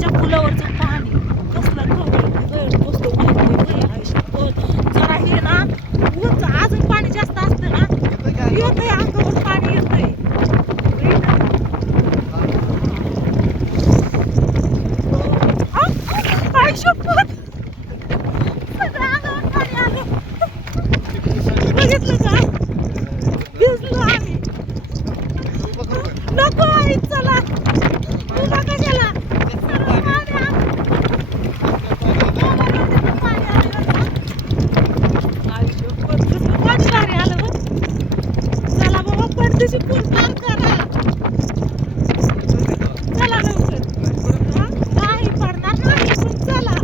लिंबाच्या फुलावरचं पाणी कसलं गळ बसतो जरा हे ना ऊन अजून पाणी जास्त असतं ना येतंय अंगावर पाणी येतंय आई शपथ सगळं अंगावर पाणी आलं बघितलं का भिजलो आम्ही नको आई चला तुला कशाला परदेशी पूल पार करा चला लवकर नाही पडणार नाही पण चला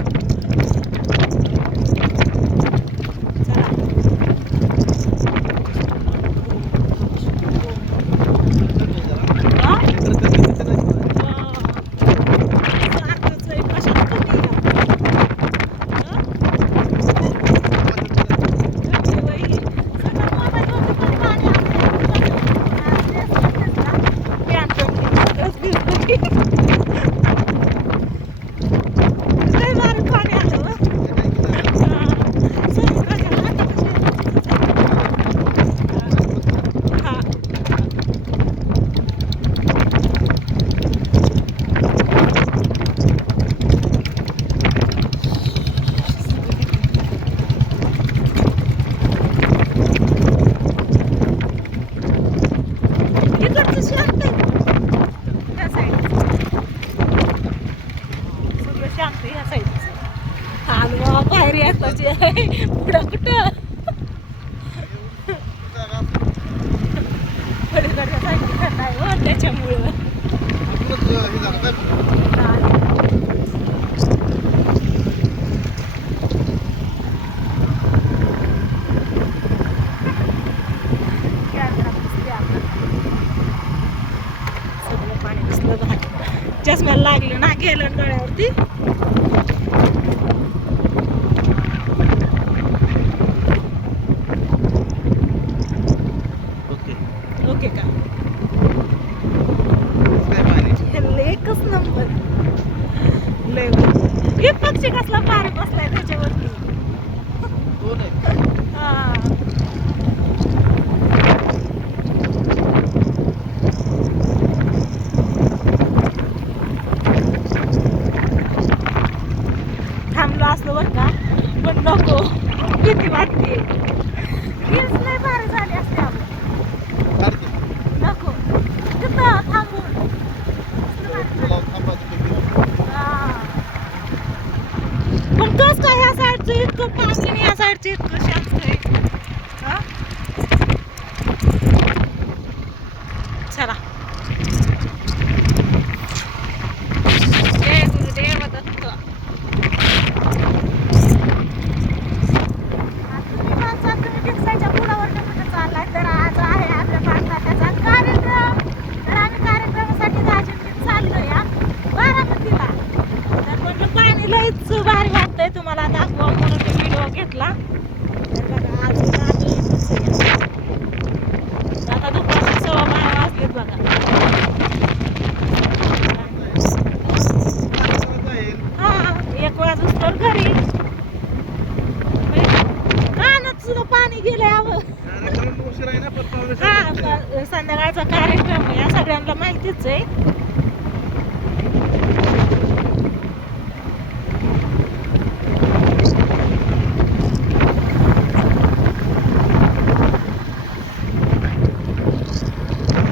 पायरी असायची पुढं कुठं पलीकडच्या साईडला नाही हो त्याच्यामुळं सगळं पाणी दिसलं भारी चष्म्याला लागलं ना गेलं डोळ्यावरती ओके का एकच नंबर लय हे पक्षी कसला पार बसलाय त्याच्यावरती हा